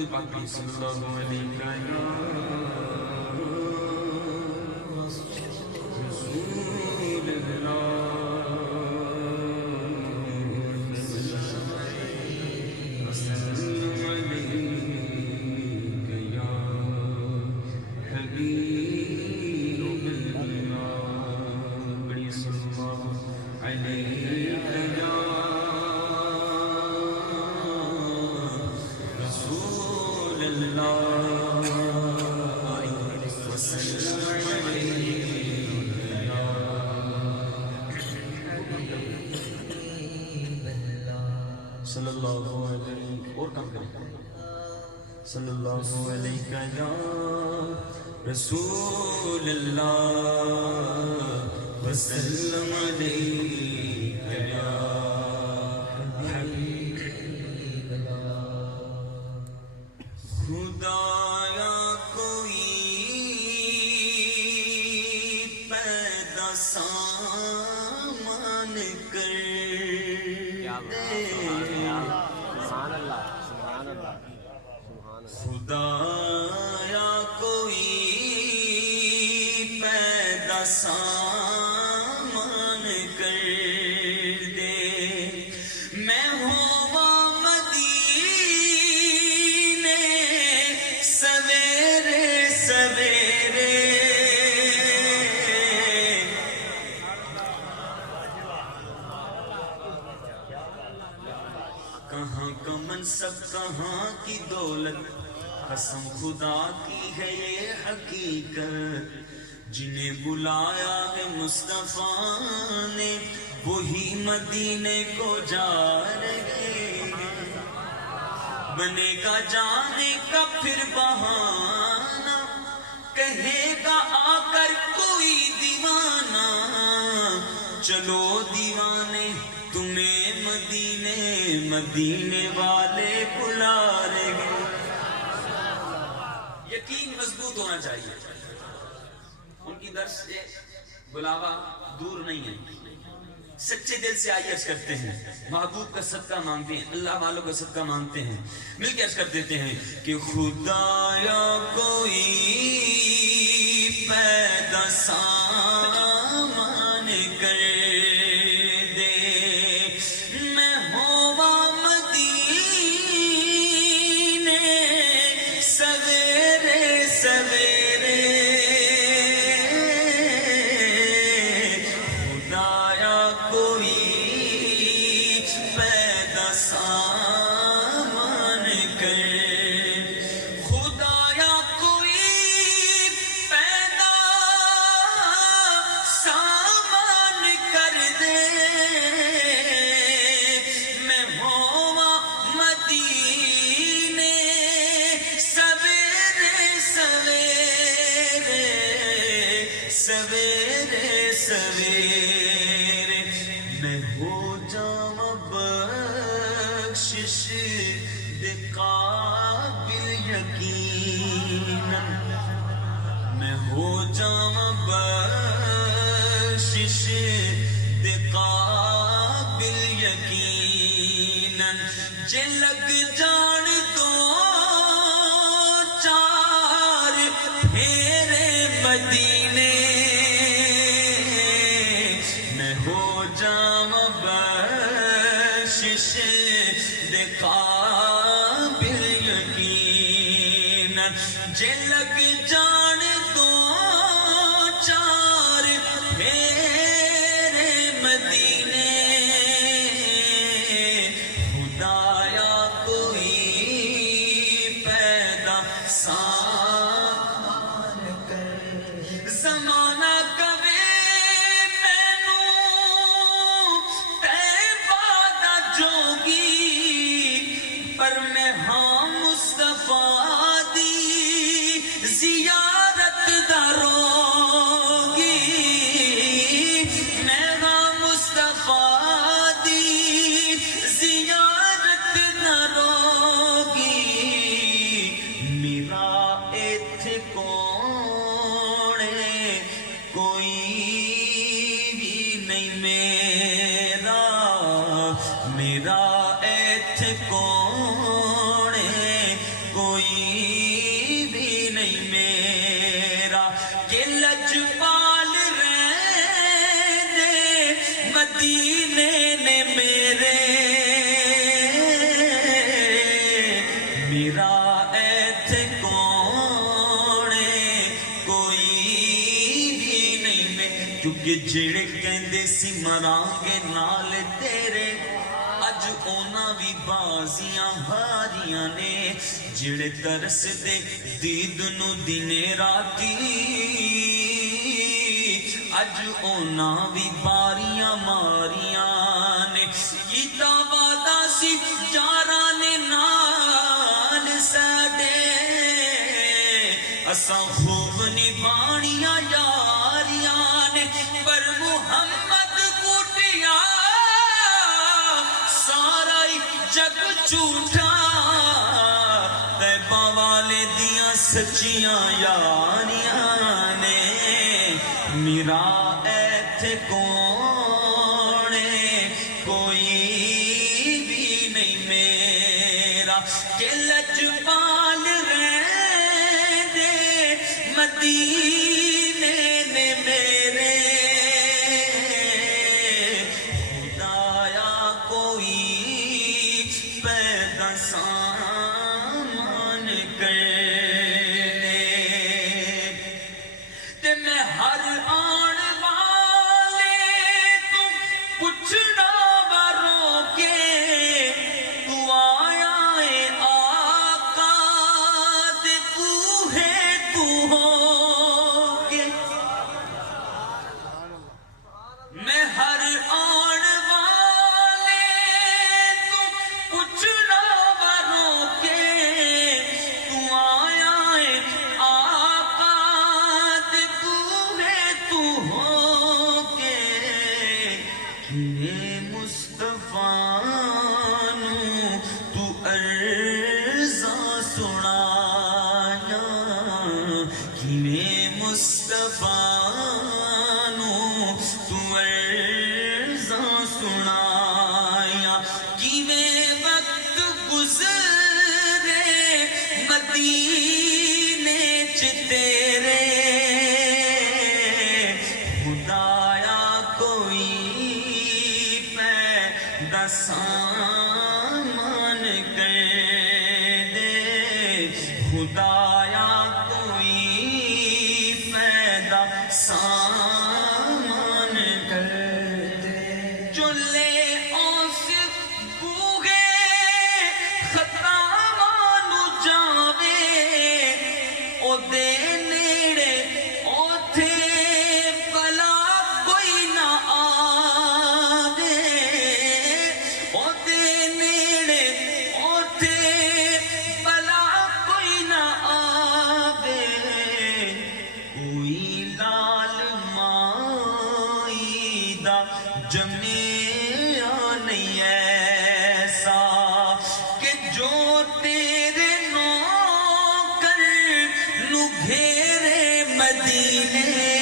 درود پاک پڑھیں صلی اللہ علیہ رسول صلی اللہ علیہ اور کم کریں صلی اللہ علیہ یا رسول اللہ وسلم علیہ یا حبیب اللہ خدایا کوئی پیدا سامان کر خدایا کوئی پیدا سامان کر دے میں ہوا مدینے سویرے سویرے کہاں کا منصب کہاں کی دولت قسم خدا کی ہے یہ حقیقت جنہیں بلایا ہے مصطفیٰ نے وہی مدینے کو جا رہے ہیں بنے گا جانے کا پھر بہانہ کہے گا آ کر کوئی دیوانہ چلو دیوانے تمہیں مدینے مدینے والے بلا رہے ہیں یقین مضبوط ہونا چاہیے ان کی درس سے بلاوا دور نہیں ہے سچے دل سے آئیے عرض کرتے ہیں محبوب کا صدقہ مانگتے ہیں اللہ والوں کا صدقہ مانگتے ہیں مل کے عرض کر دیتے ہیں کہ خدایا کوئی پیدا سامان کر سویرے سویرے میں ہو جاؤں بخشش دے قابل یقینا میں ہو جاؤں بخشش دے قابل یقینا جے لگ جان دو چار پھیرے مدینے دے قابل یقینا جے لگ جان دو چار پھیرے مدینے خدایا کوئی پیدا سامان کر زمانہ پر میں ہاں مصطفیٰ دی زیادہ کہ جڑے کہندے سی مرانگے نال تیرے اج اونا بھی بازیاں ہاریاں نے جڑے ترس دے دید نو دنے راتی اج اونا بھی باریاں ماریاں نے کیتا وعدہ سی یاراں نے نال ساڈے اساں خوب نبھانیاں یاریاں نے پر محمد کوٹیا سارا جگ جھوٹا طیبہ والے دیاں سچیاں یاریاں نے میرا ایتھے کون کوئی بھی نہیں میرا کہ لجپال رہن دے مدینے نے میرے خدایا کوئی پیدا سامان کر تے میں ہر آن والے تو پوچھنا برو کے تو آیا اے آقا دے بوہے تو ہو کے میں ہر آن والے تو پوچھنا برو کے تو آیا اے آقا دے بوہے تو ہو کے کنے مصطفیٰ نو تو عرضاں سنایا کنے مصطفیٰ نو تو عرضاں سنایا کنے وقت گزرے مدینے چ تیرے خدایا کوئی پیدا سامان کر دے خدایا کوئی پیدا سامان کر دے جو لے اوس بوگے خطاوانو جاوے او دے نیڑے اوتھے بلا کوئی نہ آوے او دے نیڑے اوتھے بلا کوئی نہ آوے کوئی لال مائی دا جمیا نہیں ایسا کہ جو تیرے نوکر نو گھیرے مدینے